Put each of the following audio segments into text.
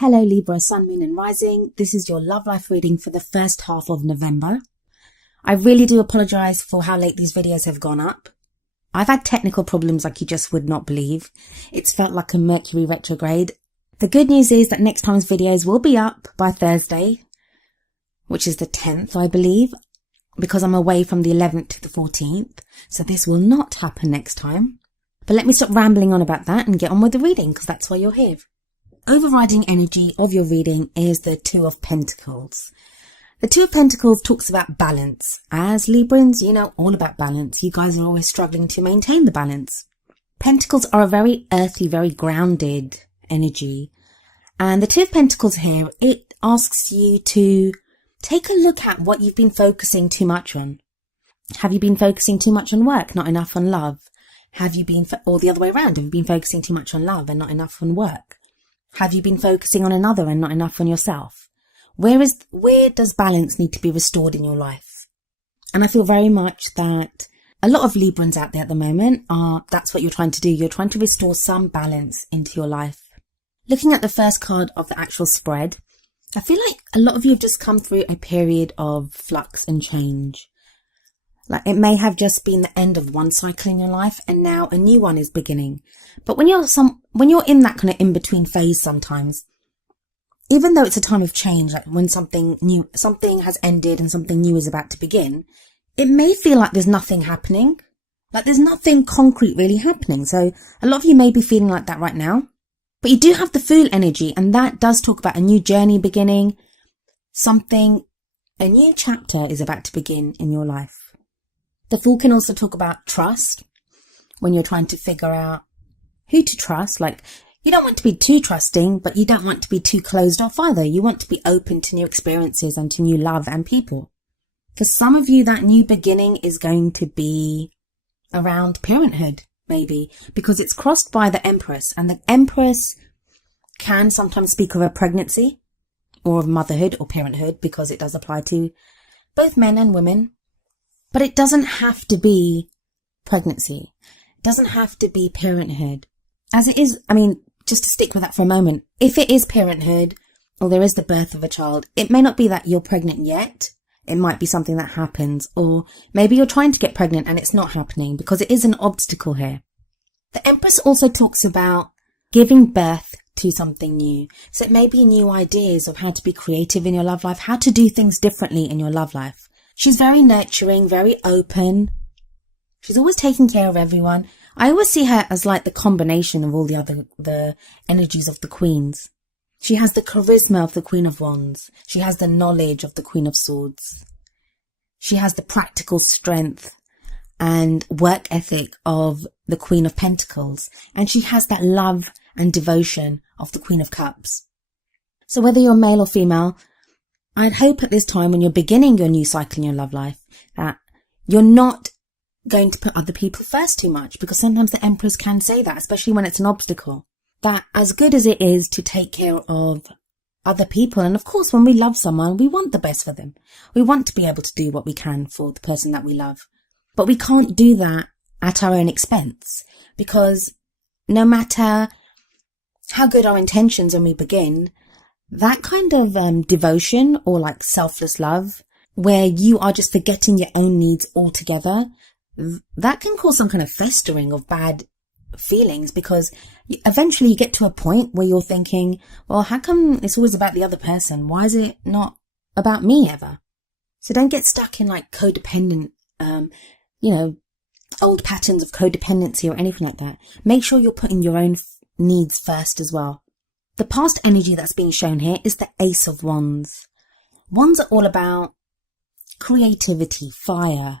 Hello Libra, Sun, Moon and Rising. This is your love life reading for the first half of November. I really do apologise for how late these videos have gone up. I've had technical problems like you just would not believe. It's felt like a Mercury retrograde. The good news is that next time's videos will be up by Thursday, which is the 10th, I believe, because I'm away from the 11th to the 14th. So this will not happen next time. But let me stop rambling on about that and get on with the reading, because that's why you're here. Overriding energy of your reading is the Two of Pentacles. The Two of Pentacles talks about balance. As Librans, you know all about balance. You guys are always struggling to maintain the balance. Pentacles are a very earthy, very grounded energy. And the Two of Pentacles here, it asks you to take a look at what you've been focusing too much on. Have you been focusing too much on work, not enough on love? Have you been, or the other way around, have you been focusing too much on love and not enough on work? Have you been focusing on another and not enough on yourself? Where does balance need to be restored in your life? And I feel very much that a lot of Librans out there at the moment that's what you're trying to do. You're trying to restore some balance into your life. Looking at the first card of the actual spread, I feel like a lot of you have just come through a period of flux and change. Like it may have just been the end of one cycle in your life and now a new one is beginning. But when you're in that kind of in-between phase sometimes, even though it's a time of change, like when something has ended and something new is about to begin, it may feel like there's nothing happening. Like there's nothing concrete really happening. So a lot of you may be feeling like that right now. But you do have the Fool energy, and that does talk about a new journey beginning. A new chapter is about to begin in your life. The Fool can also talk about trust, when you're trying to figure out who to trust. Like, you don't want to be too trusting, but you don't want to be too closed off either. You want to be open to new experiences and to new love and people. For some of you, that new beginning is going to be around parenthood, maybe, because it's crossed by the Empress, and the Empress can sometimes speak of a pregnancy or of motherhood or parenthood, because it does apply to both men and women. But it doesn't have to be pregnancy. It doesn't have to be parenthood. As it is, I mean, just to stick with that for a moment, if it is parenthood or there is the birth of a child, it may not be that you're pregnant yet. It might be something that happens, or maybe you're trying to get pregnant and it's not happening because it is an obstacle here. The Empress also talks about giving birth to something new. So it may be new ideas of how to be creative in your love life, how to do things differently in your love life. She's very nurturing, very open. She's always taking care of everyone. I always see her as like the combination of all the energies of the queens. She has the charisma of the Queen of Wands. She has the knowledge of the Queen of Swords. She has the practical strength and work ethic of the Queen of Pentacles. And she has that love and devotion of the Queen of Cups. So whether you're male or female, I'd hope at this time when you're beginning your new cycle in your love life that you're not going to put other people first too much, because sometimes the Empress can say that, especially when it's an obstacle. That as good as it is to take care of other people, and of course when we love someone, we want the best for them. We want to be able to do what we can for the person that we love. But we can't do that at our own expense, because no matter how good our intentions when we begin, that kind of devotion or like selfless love, where you are just forgetting your own needs altogether, that can cause some kind of festering of bad feelings, because eventually you get to a point where you're thinking, well, how come it's always about the other person? Why is it not about me ever? So don't get stuck in like codependent, old patterns of codependency or anything like that. Make sure you're putting your own needs first as well. The past energy that's being shown here is the Ace of Wands. Wands are all about creativity, fire,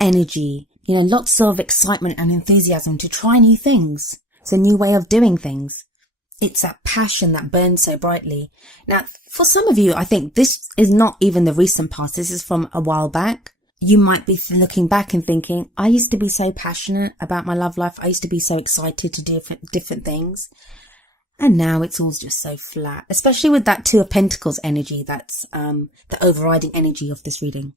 energy, lots of excitement and enthusiasm to try new things. It's a new way of doing things. It's that passion that burns so brightly. Now, for some of you, I think this is not even the recent past. This is from a while back. You might be looking back and thinking, I used to be so passionate about my love life. I used to be so excited to do different things. And now it's all just so flat, especially with that Two of Pentacles energy. That's the overriding energy of this reading.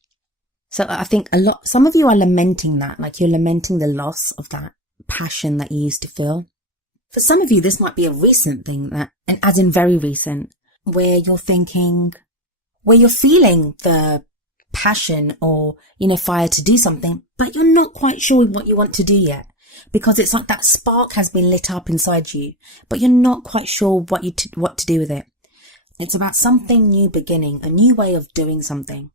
So I think some of you are lamenting that, like you're lamenting the loss of that passion that you used to feel. For some of you, this might be a recent thing, and as in very recent. where you're thinking, where you're feeling the passion or, fire to do something, but you're not quite sure what you want to do yet. Because it's like that spark has been lit up inside you, but you're not quite sure what to do with it. It's about something new beginning, a new way of doing something.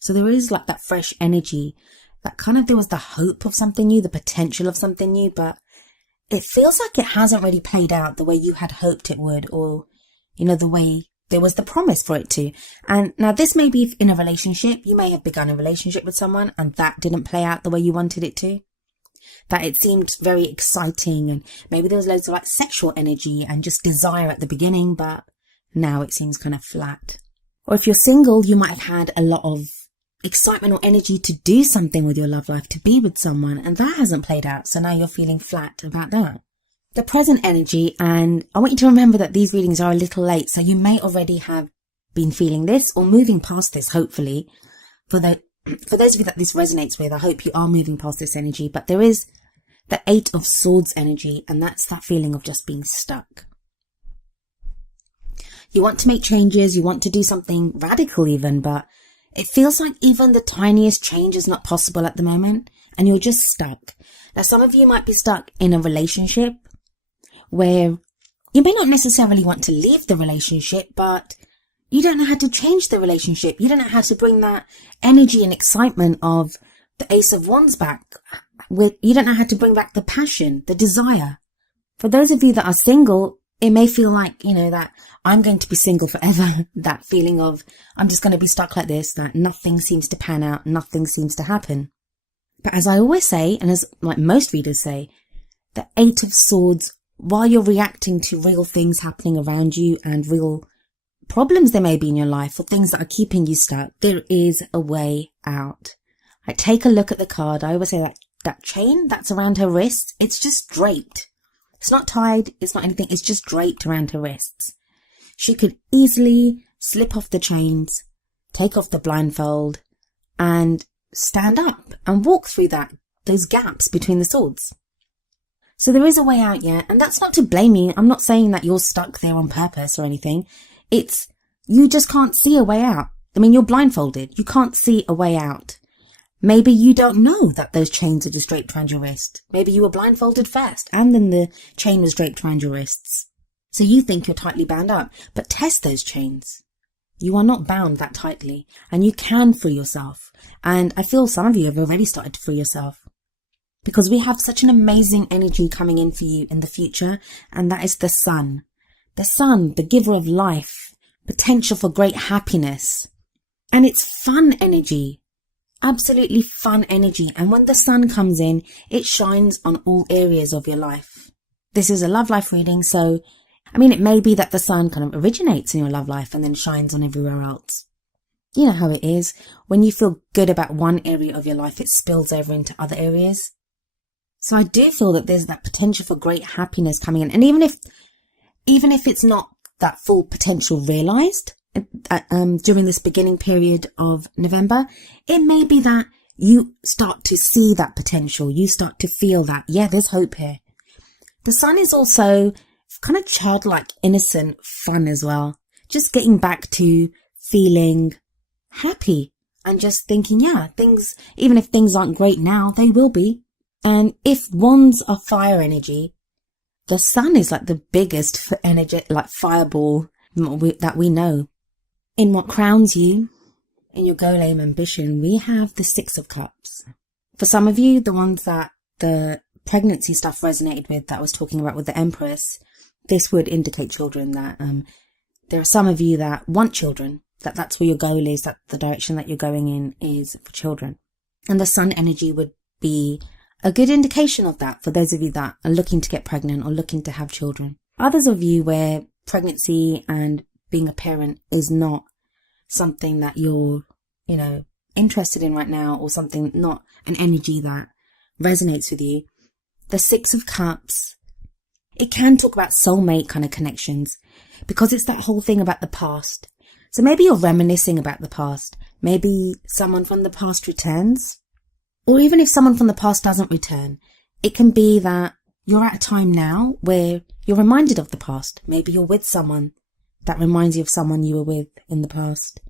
So there is like that fresh energy, that kind of, there was the hope of something new, the potential of something new, but it feels like it hasn't really played out the way you had hoped it would, or, the way there was the promise for it to. And now this may be in a relationship. You may have begun a relationship with someone and that didn't play out the way you wanted it to. That it seemed very exciting and maybe there was loads of like sexual energy and just desire at the beginning, but now it seems kind of flat. Or if you're single, you might have had a lot of excitement or energy to do something with your love life, to be with someone, and that hasn't played out. So now you're feeling flat about that. The present energy, and I want you to remember that these readings are a little late, so you may already have been feeling this or moving past this, hopefully. For those of you that this resonates with, I hope you are moving past this energy, but there is the 8 of Swords energy, and that's that feeling of just being stuck. You want to make changes, you want to do something radical even, but it feels like even the tiniest change is not possible at the moment, and you're just stuck. Now, some of you might be stuck in a relationship where you may not necessarily want to leave the relationship, but you don't know how to change the relationship. You don't know how to bring that energy and excitement of the Ace of Wands back. You don't know how to bring back the passion, the desire. For those of you that are single, it may feel like, that I'm going to be single forever. That feeling of I'm just going to be stuck like this, that nothing seems to pan out, nothing seems to happen. But as I always say, and as like most readers say, the 8 of Swords, while you're reacting to real things happening around you and real problems there may be in your life or things that are keeping you stuck, there is a way out. Like, take a look at the card. I always say that chain that's around her wrists, it's just draped. It's not tied, it's not anything, it's just draped around her wrists. She could easily slip off the chains, take off the blindfold, and stand up and walk through those gaps between the swords. So there is a way out, yeah, and that's not to blame you. I'm not saying that you're stuck there on purpose or anything. It's, you just can't see a way out. I mean, you're blindfolded. You can't see a way out. Maybe you don't know that those chains are just draped around your wrist. Maybe you were blindfolded first and then the chain was draped around your wrists. So you think you're tightly bound up, but test those chains. You are not bound that tightly and you can free yourself. And I feel some of you have already started to free yourself because we have such an amazing energy coming in for you in the future. And that is the sun. The sun, the giver of life, potential for great happiness. And it's fun energy. Absolutely fun energy. And when the sun comes in, it shines on all areas of your life. This is a love life reading. So, I mean, it may be that the sun kind of originates in your love life and then shines on everywhere else. You know how it is. When you feel good about one area of your life, it spills over into other areas. So I do feel that there's that potential for great happiness coming in. And even if it's not that full potential realized, during this beginning period of November, it may be that you start to see that potential. You start to feel that, yeah, there's hope here. The sun is also kind of childlike, innocent fun as well. Just getting back to feeling happy and just thinking, yeah, things, even if things aren't great now, they will be. And if wands are fire energy, the sun is like the biggest energy, like fireball that we know. In what crowns you, in your goal, aim, ambition, we have the 6 of Cups. For some of you, the ones that the pregnancy stuff resonated with, that I was talking about with the Empress, this would indicate children. That there are some of you that want children, that's where your goal is, that the direction that you're going in is for children. And the sun energy would be a good indication of that for those of you that are looking to get pregnant or looking to have children. Others of you where pregnancy and being a parent is not something that you're, interested in right now, or something, not an energy that resonates with you. The 6 of Cups, it can talk about soulmate kind of connections because it's that whole thing about the past. So maybe you're reminiscing about the past. Maybe someone from the past returns. Or even if someone from the past doesn't return, it can be that you're at a time now where you're reminded of the past. Maybe you're with someone that reminds you of someone you were with in the past.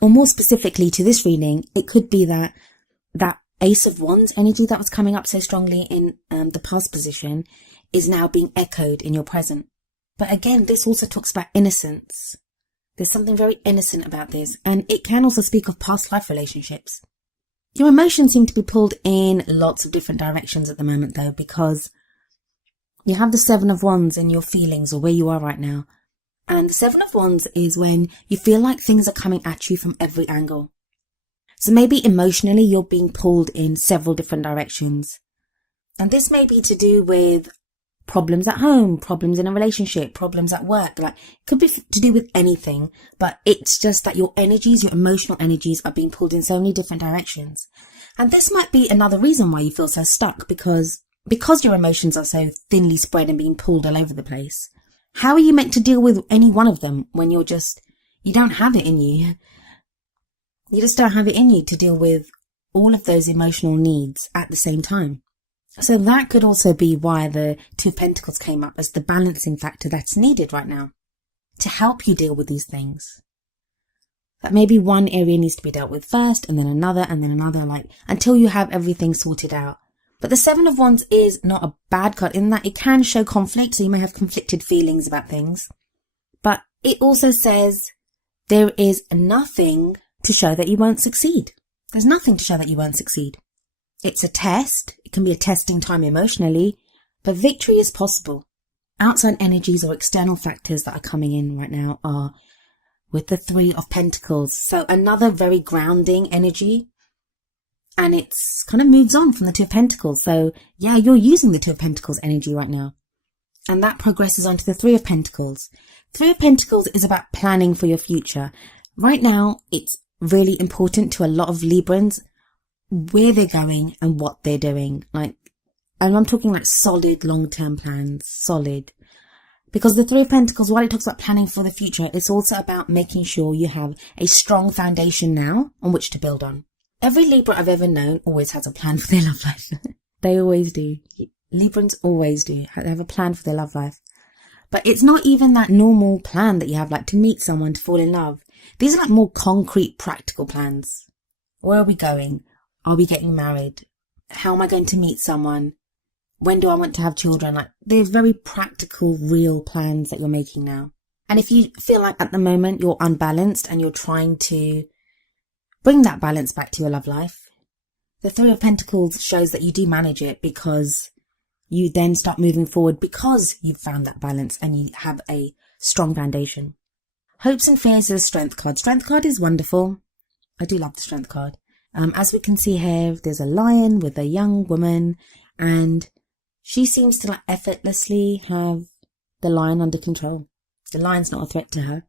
Or more specifically to this reading, it could be that Ace of Wands energy that was coming up so strongly in the past position is now being echoed in your present. But again, this also talks about innocence. There's something very innocent about this, and it can also speak of past life relationships. Your emotions seem to be pulled in lots of different directions at the moment though, because you have the Seven of Wands in your feelings or where you are right now. And the Seven of Wands is when you feel like things are coming at you from every angle. So maybe emotionally you're being pulled in several different directions. And this may be to do with problems at home, problems in a relationship, problems at work. Like, it could be to do with anything, but it's just that your energies, your emotional energies are being pulled in so many different directions. And this might be another reason why you feel so stuck, because your emotions are so thinly spread and being pulled all over the place. How are you meant to deal with any one of them when you don't have it in you? You just don't have it in you to deal with all of those emotional needs at the same time. So that could also be why the Two of Pentacles came up as the balancing factor that's needed right now to help you deal with these things. That maybe one area needs to be dealt with first, and then another, like until you have everything sorted out. But the Seven of Wands is not a bad card in that it can show conflict, so you may have conflicted feelings about things. But it also says there is nothing to show that you won't succeed. There's nothing to show that you won't succeed. It's a test. It can be a testing time emotionally, but victory is possible. Outside energies or external factors that are coming in right now are with the Three of Pentacles. So another very grounding energy. And it's kind of moves on from the Two of Pentacles. So yeah, you're using the Two of Pentacles energy right now. And that progresses onto the Three of Pentacles. Three of Pentacles is about planning for your future. Right now, it's really important to a lot of Librans where they're going and what they're doing. And I'm talking like solid long-term plans, solid. Because the Three of Pentacles, while it talks about planning for the future, it's also about making sure you have a strong foundation now on which to build on. Every Libra I've ever known always has a plan for their love life. They always do. Librans always do. They have a plan for their love life. But it's not even that normal plan that you have, like to meet someone, to fall in love. These are like more concrete, practical plans. Where are we going? Are we getting married? How am I going to meet someone? When do I want to have children? Like, they're very practical, real plans that you're making now. And if you feel like at the moment you're unbalanced and you're trying to bring that balance back to your love life, the Three of Pentacles shows that you do manage it, because you then start moving forward because you've found that balance and you have a strong foundation. Hopes and fears is a Strength card. Strength card is wonderful. I do love the Strength card. As we can see here, there's a lion with a young woman, and she seems to like effortlessly have the lion under control. The lion's not a threat to her.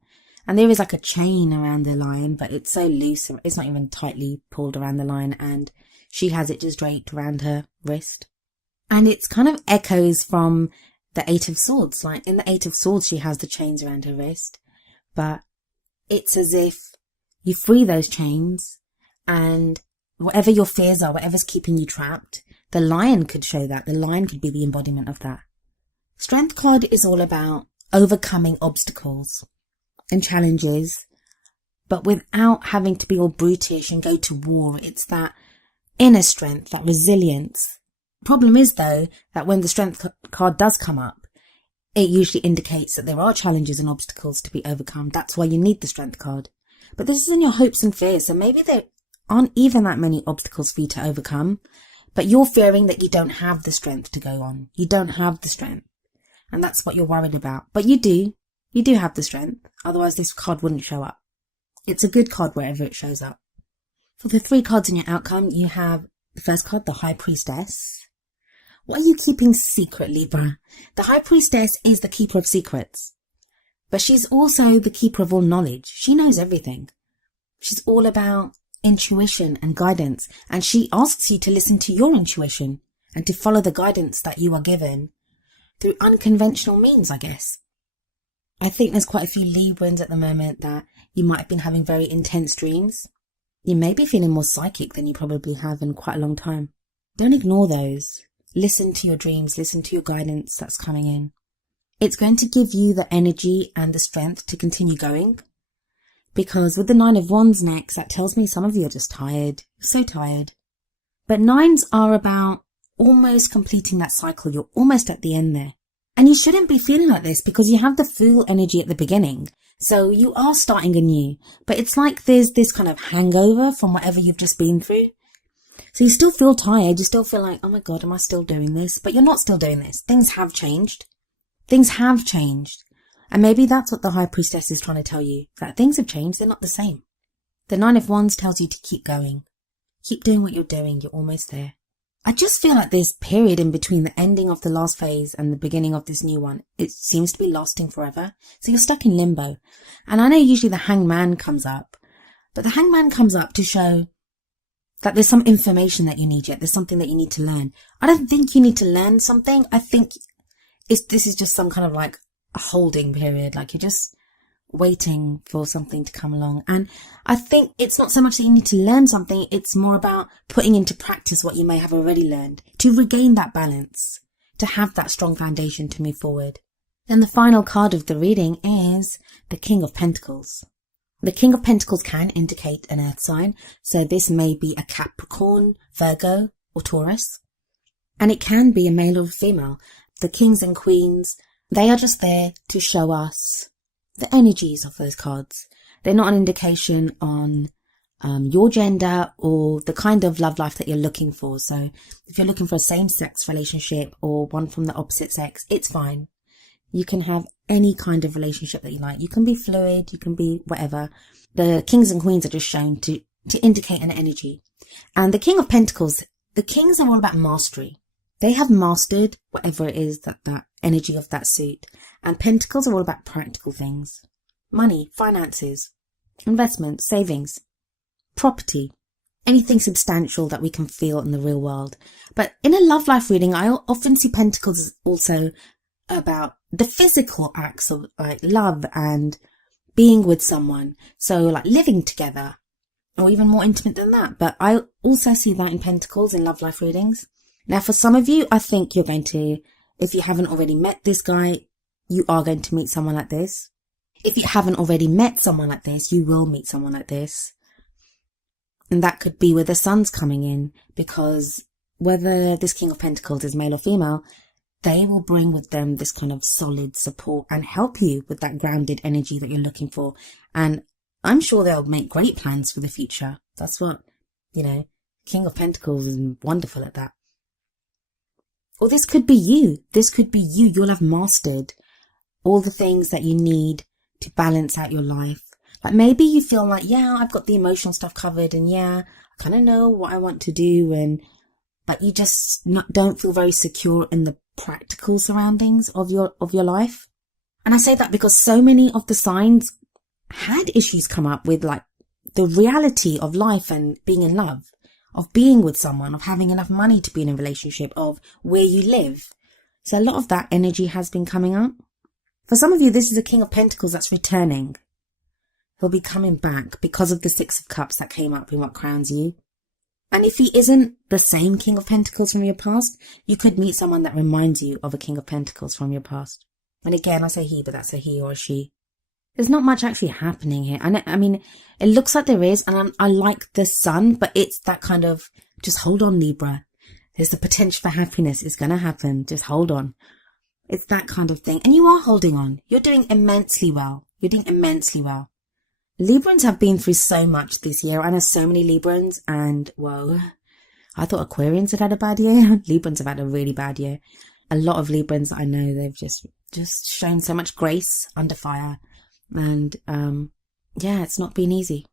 And there is like a chain around the lion, but it's so loose, it's not even tightly pulled around the lion, and she has it just draped around her wrist. And it's kind of echoes from the Eight of Swords. Like in the Eight of Swords, she has the chains around her wrist, but it's as if you free those chains, and whatever your fears are, whatever's keeping you trapped, the lion could show that. The lion could be the embodiment of that. Strength card is all about overcoming obstacles and challenges, but without having to be all brutish and go to war. It's that inner strength, that resilience. Problem is though, that when the Strength card does come up, it usually indicates that there are challenges and obstacles to be overcome. That's why you need the Strength card. But this is in your hopes and fears, so maybe there aren't even that many obstacles for you to overcome, but you're fearing that you don't have the strength to go on. You don't have the strength. And that's what you're worried about. But you do. You do have the strength. Otherwise this card wouldn't show up. It's a good card wherever it shows up. For the 3 cards in your outcome, you have the first card, the High Priestess. What are you keeping secret, Libra? The High Priestess is the keeper of secrets. But she's also the keeper of all knowledge. She knows everything. She's all about intuition and guidance. And she asks you to listen to your intuition and to follow the guidance that you are given through unconventional means, I guess. I think there's quite a few Librans at the moment that you might have been having very intense dreams. You may be feeling more psychic than you probably have in quite a long time. Don't ignore those. Listen to your dreams. Listen to your guidance that's coming in. It's going to give you the energy and the strength to continue going. Because with the 9 of Wands next, that tells me some of you are just tired. So tired. But 9s are about almost completing that cycle. You're almost at the end there. And you shouldn't be feeling like this because you have the Fool energy at the beginning. So you are starting anew. But it's like there's this kind of hangover from whatever you've just been through. So you still feel tired. You still feel like, oh my God, am I still doing this? But you're not still doing this. Things have changed. Things have changed. And maybe that's what the High Priestess is trying to tell you, that things have changed, they're not the same. The 9 of Wands tells you to keep going. Keep doing what you're doing, you're almost there. I just feel like this period in between the ending of the last phase and the beginning of this new one, it seems to be lasting forever. So you're stuck in limbo. And I know usually the Hangman comes up, but the Hangman comes up to show that there's some information that you need yet. There's something that you need to learn. I don't think you need to learn something. I think this is just some kind of like a holding period, like you're just waiting for something to come along. And I think it's not so much that you need to learn something, it's more about putting into practice what you may have already learned to regain that balance, to have that strong foundation to move forward. Then the final card of the reading is the King of Pentacles. The King of Pentacles can indicate an earth sign, so this may be a Capricorn, Virgo or Taurus, and it can be a male or a female. The kings and queens, they are just there to show us the energies of those cards. They're not an indication on your gender or the kind of love life that you're looking for. So if you're looking for a same-sex relationship or one from the opposite sex, it's fine. You can have any kind of relationship that you like. You can be fluid, you can be whatever. The kings and queens are just shown to indicate an energy. And the King of Pentacles, the kings are all about mastery. They have mastered whatever it is that energy of that suit. And Pentacles are all about practical things. Money, finances, investments, savings, property, anything substantial that we can feel in the real world. But in a love life reading, I often see Pentacles as also about the physical acts of like love and being with someone. So like living together or even more intimate than that. But I also see that in Pentacles in love life readings. Now, for some of you, I think you're going to, if you haven't already met this guy, you are going to meet someone like this. If you haven't already met someone like this, you will meet someone like this. And that could be where the sun's coming in, because whether this King of Pentacles is male or female, they will bring with them this kind of solid support and help you with that grounded energy that you're looking for. And I'm sure they'll make great plans for the future. That's what, King of Pentacles is wonderful at that. Or this could be you. This could be you. You'll have mastered all the things that you need to balance out your life. Like maybe you feel like, yeah, I've got the emotional stuff covered and yeah, I kind of know what I want to do, but you just don't feel very secure in the practical surroundings of your life. And I say that because so many of the signs had issues come up with like the reality of life and being in love, of being with someone, of having enough money to be in a relationship, of where you live. So a lot of that energy has been coming up. For some of you, this is a King of Pentacles that's returning. He'll be coming back because of the Six of Cups that came up in what crowns you. And if he isn't the same King of Pentacles from your past, you could meet someone that reminds you of a King of Pentacles from your past. And again, I say he, but that's a he or a she. There's not much actually happening here. I mean, it looks like there is, and I like the sun, but it's that kind of, just hold on, Libra. There's the potential for happiness. It's going to happen. Just hold on. It's that kind of thing. And you are holding on. You're doing immensely well. You're doing immensely well. Librans have been through so much this year. I know so many Librans, and whoa, I thought Aquarians had a bad year. Librans have had a really bad year. A lot of Librans I know, they've just shown so much grace under fire. And yeah, it's not been easy.